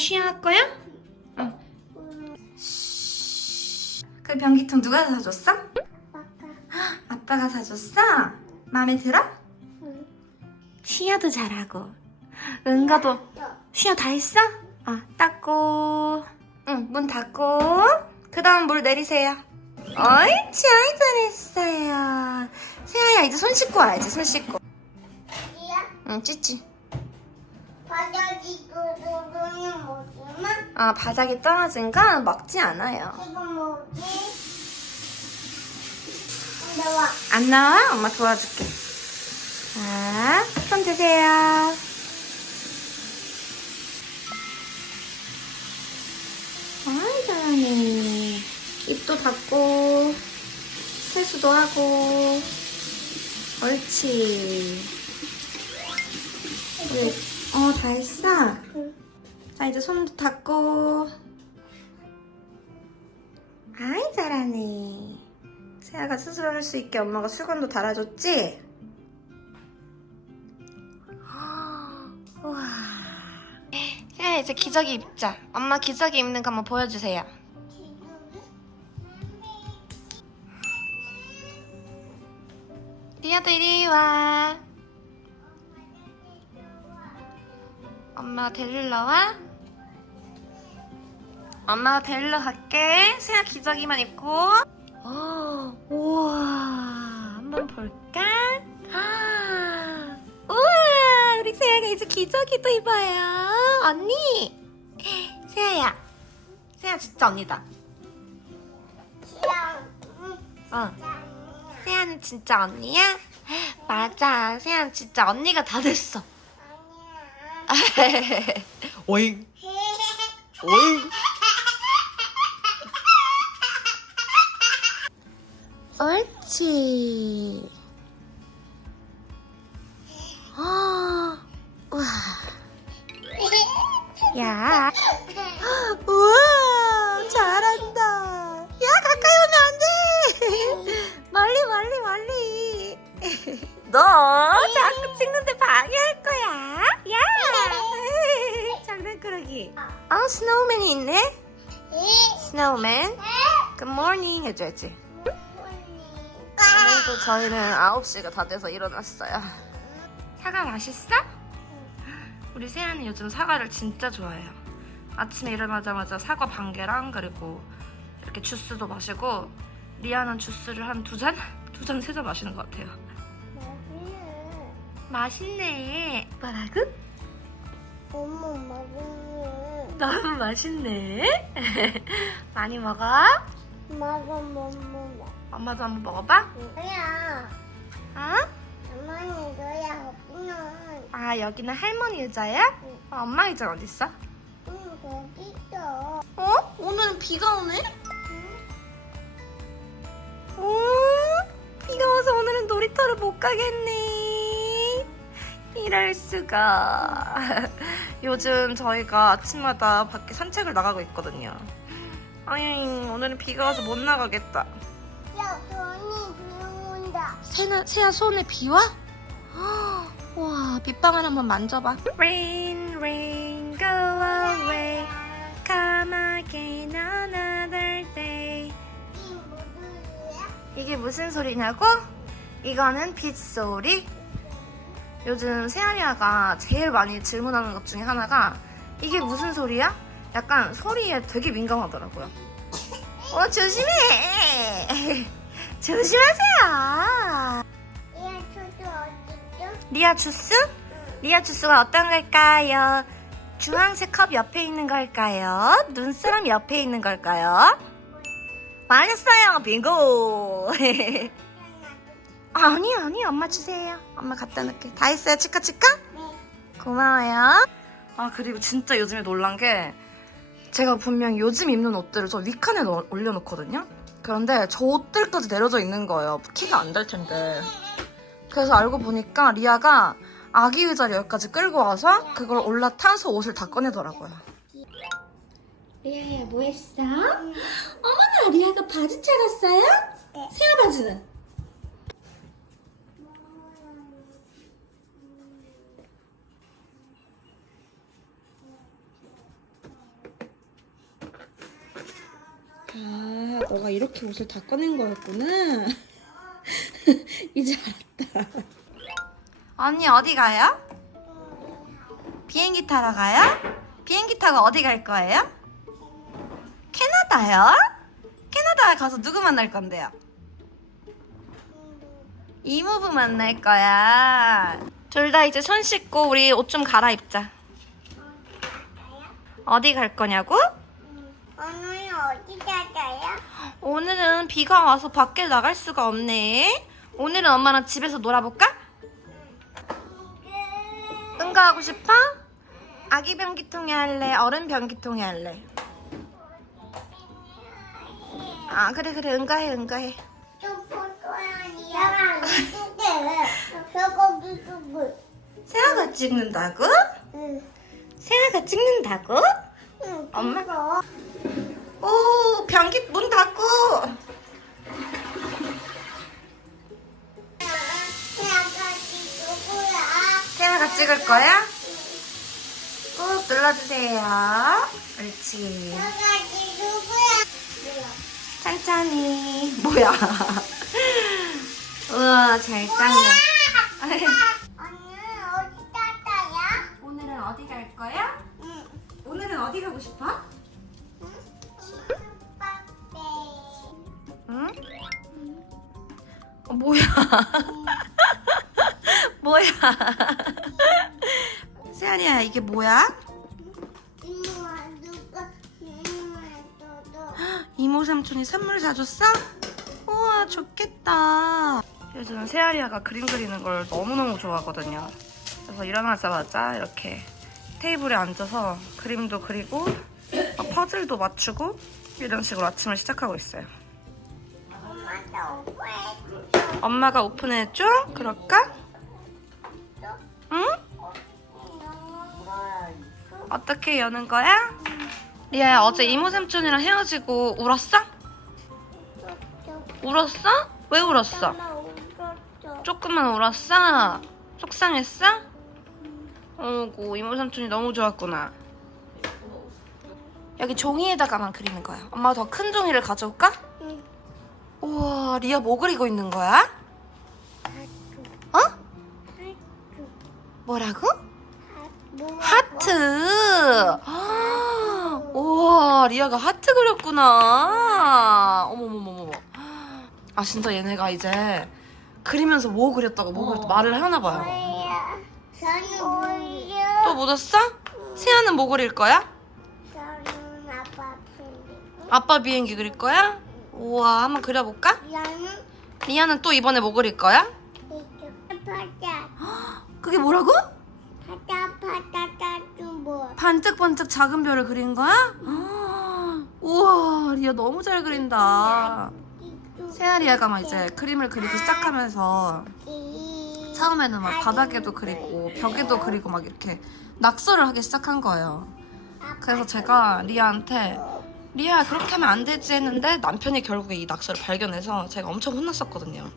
쉬야 할 거야? 응. 그 변기통 누가 사줬어? 아빠가 사줬어? 마음에 들어? 쉬야도 잘하고 은가도 쉬야 다 했어? 아 닦고 응 문 닫고 그 다음 물 내리세요 옳지 아이 잘했어요 세아야 이제 손 씻고 와야지 손 씻고 응 찌찌 바닥이 그거는 뭐지만 아 바닥에 떨어진 건 먹지 않아요 지금 뭐지? 나와. 안 나와? 엄마 도와줄게 자, 손 드세요 아이 잘하네 입도 닫고 세수도 하고 옳지 네. 어, 다 했어? 자, 이제 손도 닦고. 아이, 잘하네. 세아가 스스로 할 수 있게 엄마가 수건도 달아줬지? 우와. 세아, 이제 기저귀 입자. 엄마 기저귀 입는 거 한번 보여주세요. 리아도 이리 와. 엄마가 데리러 와? 엄마가 데리러 갈게. 세아 기저귀만 입고. 어, 우와. 한번 볼까? 아, 우와. 우리 세아가 이제 기저귀도 입어요. 언니. 세아야. 세아 진짜 언니다. 어. 세아는 진짜 언니야? 맞아. 세아는 진짜 언니가 다 됐어. 오잉. 오잉. 옳지. 아, 우와. 야. 스노우맨이 있네. 스노우맨. 굿모닝 해줘야지. 오늘도 저희는 9시가 다 돼서 일어났어요. 사과 맛있어? 우리 세안이 요즘 사과를 진짜 좋아해요. 아침에 일어나자마자 사과 반 개랑 그리고 이렇게 주스도 마시고 리아는 주스를 한 두 잔? 두 잔, 세 잔 마시는 것 같아요. 맛있네. 뭐라고? 엄마 맛있네. 너무 맛있네. 많이 먹어? 엄마가 뭐 먹어? 엄마도 한번 먹어봐. 뭐야? 어? 엄마는 너야 없구나. 아 여기는 할머니 의자야? 어, 엄마 의자 어디 있어? 응, 거기 있어. 어? 오늘은 비가 오네? 오, 비가 와서 오늘은 놀이터를 못 가겠네. 이럴 수가. 요즘 저희가 아침마다 밖에 산책을 나가고 있거든요. 아이, 오늘은 비가 와서 못 나가겠다. 야, 언니 비 온다. 세나, 세야 손에 비 와? 와, 빗방울 한번 만져봐. Rain, rain, go away. Come again another day. 이게 무슨 소리냐고? 이거는 빗소리. 요즘 세아리아가 제일 많이 질문하는 것 중에 하나가 이게 무슨 소리야? 약간 소리에 되게 민감하더라고요. 어, 조심해! 조심하세요! 얘 초도 어딨죠? 리아 주스? 리아 주스가 어떤 걸까요? 주황색 컵 옆에 있는 걸까요? 눈사람 옆에 있는 걸까요? 맞았어요, 빙고! 아니, 아니, 엄마 주세요. 엄마 갖다 놓을게. 다 했어요, 치카 치카? 네. 고마워요. 아, 그리고 진짜 요즘에 놀란 게 제가 분명 요즘 입는 옷들을 저 위칸에 넣- 올려놓거든요? 그런데 저 옷들까지 내려져 있는 거예요. 키가 안 될 텐데. 그래서 알고 보니까 리아가 아기 의자를 여기까지 끌고 와서 그걸 올라타서 옷을 다 꺼내더라고요. 리아야 뭐 했어? 어머나 리아가 바지 찾았어요? 네. 세아 바지는? 이렇게 옷을 다 꺼낸 거였구나. 이제 알았다. 언니 어디 가요? 비행기 타러 가요? 비행기 타고 어디 갈 거예요? 캐나다요? 캐나다에 가서 누구 만날 건데요? 이모부 만날 거야. 둘 다 이제 손 씻고 우리 옷 좀 갈아입자. 어디 갈 거냐고? 오늘 어디 가요? 오늘은 비가 와서 밖에 나갈 수가 없네. 오늘은 엄마랑 집에서 놀아볼까? 응가 하고 싶어? 아기 변기통에 할래? 어른 변기통에 할래? 아 그래 그래 응가해 응가해. 세아가 찍는다고? 응. 세아가 찍는다고? 응. 엄마? 오 변기 문 닫고. 세아가 찍을 거야? 꾹 눌러주세요. 옳지. 천천히. 뭐야? 우와, 잘 닦네. 뭐야? 뭐야? 세아리야, 이게 뭐야? 이모 삼촌이 선물 사줬어? 우와, 좋겠다. 요즘 세아리아가 그림 그리는 걸 너무너무 좋아하거든요. 그래서 일어나자마자 이렇게 테이블에 앉아서 그림도 그리고 막 퍼즐도 맞추고 이런 식으로 아침을 시작하고 있어요. 엄마도 오빠해. 엄마가 오픈해줘? 그럴까? 응? 어떻게 여는 거야? 리아야 어제 이모 삼촌이랑 헤어지고 울었어? 울었어? 왜 울었어? 엄마. 조금만 울었어? 속상했어? 어구 이모 삼촌이 너무 좋았구나 여기 종이에다가만 그리는 거야 엄마가 더큰 종이를 가져올까? 응. 우와 리아 뭐 그리고 있는 거야? 어? 뭐라고? 하트 아, 우와 리아가 하트 그렸구나 어머머머머 아 진짜 얘네가 이제 그리면서 뭐 그렸다고 뭐 그렸다 말을 하나 봐요 저는. 또 묻었어? 세아는 뭐 그릴 거야? 저는 아빠 풀리고. 아빠 비행기 그릴 거야? 우와 한번 그려볼까? 나는 리아는 또 이번에 뭐 그릴 거야? 이쪽 바다 그게 뭐라고? 바다 바다 좀 뭐. 반짝반짝 작은 별을 그린 거야? 아, 우와 리아 너무 잘 그린다 세아리아가 막 이제 그림을 그리기 시작하면서 이- 처음에는 막 바닥에도 그리고 벽에도 그리고 막 이렇게 낙서를 하기 시작한 거예요. 그래서 제가 리아한테 리아 그렇게 하면 안 되지 했는데 남편이 결국에 이 낙서를 발견해서 제가 엄청 혼났었거든요.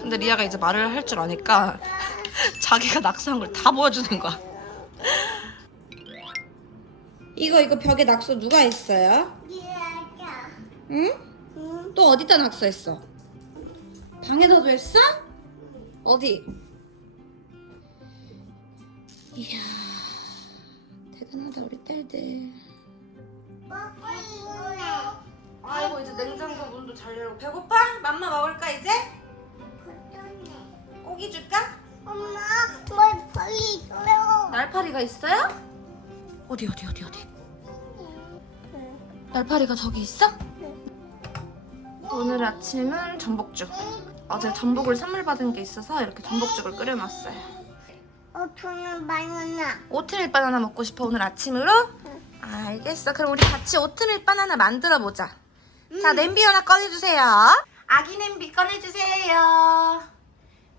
근데 리아가 이제 말을 할 줄 아니까 자기가 낙서한 걸 다 보여주는 거야. 이거 이거 벽에 낙서 누가 했어요? 응? 응? 또 어디다 낙서했어? 방에다도 했어? 어디? 이야 대단하다 우리 딸들. 아이고 이제 냉장고 문도 잘 열고 배고파? 맘마 먹을까 이제? 고기 줄까? 엄마, 뭘 빨리 줘요. 날파리가 있어요? 어디 어디 어디 어디 날파리가 저기 있어? 오늘 아침은 전복죽 어제 전복을 선물 받은 게 있어서 이렇게 전복죽을 끓여놨어요 어, 저는 바나나. 오트밀 바나나 먹고 싶어 오늘 아침으로? 알겠어. 그럼 우리 같이 오트밀 바나나 만들어 보자. 자, 냄비 하나 꺼내주세요. 아기 냄비 꺼내주세요.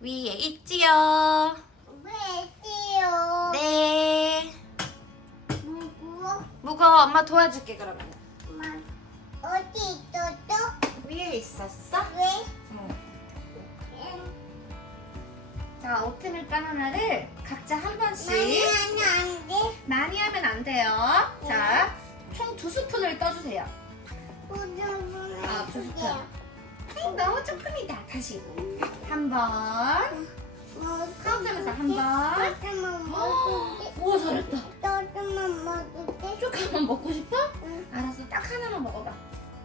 위에 있지요. 왜 있어요? 네. 무거워? 무거워. 엄마 도와줄게 그러면. 엄마, 어디 있었어? 위에 있었어? 왜? 자, 오트밀 바나나를 각자 한 번씩. 바나나 안 돼? 많이 하면 안 돼요. 자, 총 두 스푼을 떠주세요. 아, 두 스푼. 너무 조금이다. 다시. 한 번. 카운트하면서 한 번. 조금만 먹을게. 우와, 잘했다. 조금만 먹을게. 조금만 먹고 싶어? 응. 알았어. 딱 하나만 먹어봐.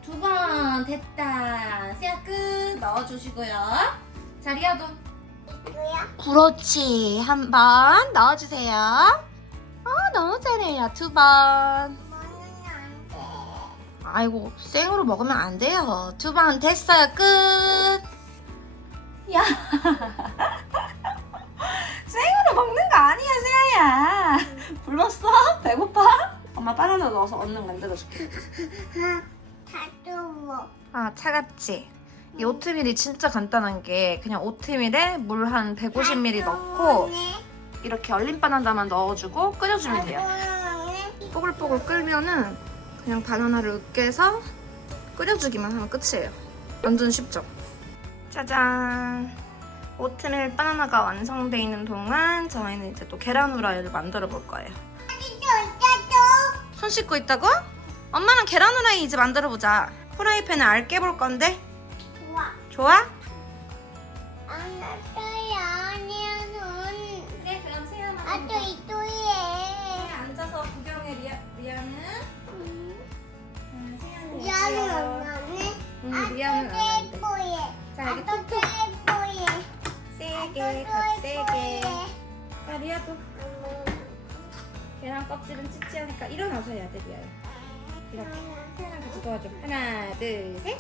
두 번 됐다. 세야 끝. 넣어주시고요. 자, 리아도. 이거야? 그렇지. 한 번 넣어주세요. 어, 너무 잘해요. 두 번. 먹으면 안 돼. 아이고, 생으로 먹으면 안 돼요. 두 번 됐어요. 끝. 야. 생으로 먹는 거 아니야, 세아야. 불렀어? 배고파? 엄마 바나나 넣어서 얼른 만들어줄게. 다 뜨워. 아, 차갑지? 이 오트밀이 진짜 간단한 게 그냥 오트밀에 물 한 150ml 넣고 이렇게 얼린 바나나만 넣어주고 끓여주면 돼요. 뽀글뽀글 끓면은 그냥 바나나를 으깨서 끓여주기만 하면 끝이에요. 완전 쉽죠? 짜잔! 오트밀 바나나가 완성돼 있는 동안 저희는 이제 또 계란 후라이를 만들어 볼 거예요. 손 씻고 있다고? 엄마랑 계란 후라이 이제 만들어 보자. 후라이팬에 알 깨 볼 건데 좋아. 안 났어요. 아니야는. 네 그럼 세연아 아또 이또예. 앉아서 구경해 리아, 리아는 미안해 엄마는. 응, 리아는 안 하는데 예뻐해. 자 여기 아또 톡톡 예뻐해. 세게 각 세게 자 리아도 계란 껍질은 찢지 않으니까 일어나서 해야 돼 리아야 이렇게 세연아 같이 도와줘 하나 둘 셋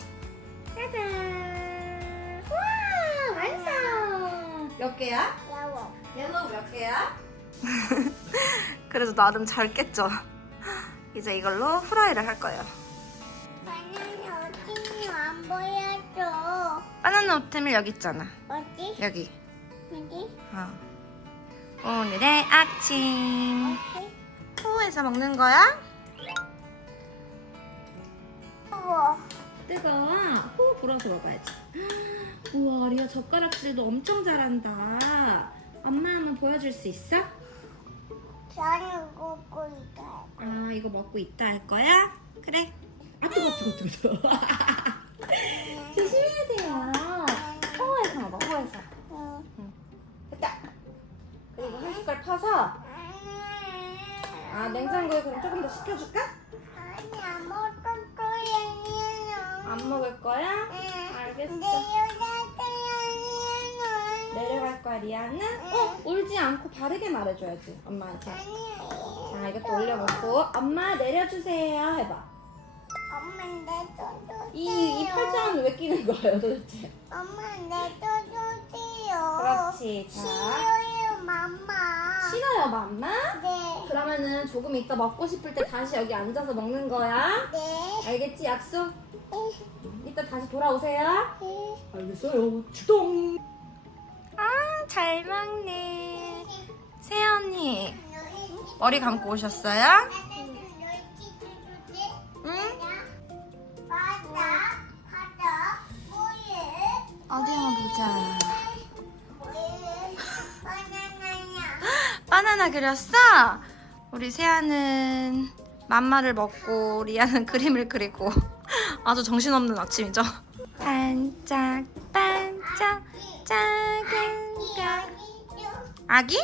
몇 개야? 야워. 옐로우 몇 개야? 그래도 나름 잘 깼죠 이제 이걸로 후라이를 할 거예요 바나나 어딨니? 안 보여줘. 바나나 오트밀 여기 있잖아 어디? 여기 어디? 어. 오늘의 아침 어디? 후에서 먹는 거야? 우와. 뜨거워. 호 불어서 먹어야지. 우와, 리아 젓가락질도 엄청 잘한다. 엄마 한번 보여줄 수 있어? 저는 꽂고 있다. 아, 이거 먹고 있다 할 거야? 그래. 아, 뜨거, 뜨거, 뜨거, 뜨거. 조심해야 돼요. 호에서 먹어, 호에서. 응. 됐다. 그리고 한 숟갈 퍼서, 아, 냉장고에 그럼 조금 더 식혀줄까? 아니 안 먹을 거야. 안 먹을 거야? 알겠어. 리아는? 어, 울지 않고 바르게 말해줘야지, 엄마한테. 자, 이것도 올려놓고 엄마 내려주세요 해봐. 엄마 내줘주세요. 이, 이 팔짱은 왜 끼는 거예요 도대체? 엄마 내줘주세요. 그렇지. 자, 싫어요, 맘마. 싫어요, 맘마? 네. 그러면은 조금 이따 먹고 싶을 때 다시 여기 앉아서 먹는 거야. 네. 알겠지? 약속? 이따 다시 돌아오세요. 네. 알겠어요. 주동. 아, 잘 먹네. 세연이 머리 감고 오셨어요? 바나나 그렸어? 우리 세아는 맘마를 먹고 리아는 그림을 그리고 아주 정신없는 아침이죠. 반짝 반짝 작 আগে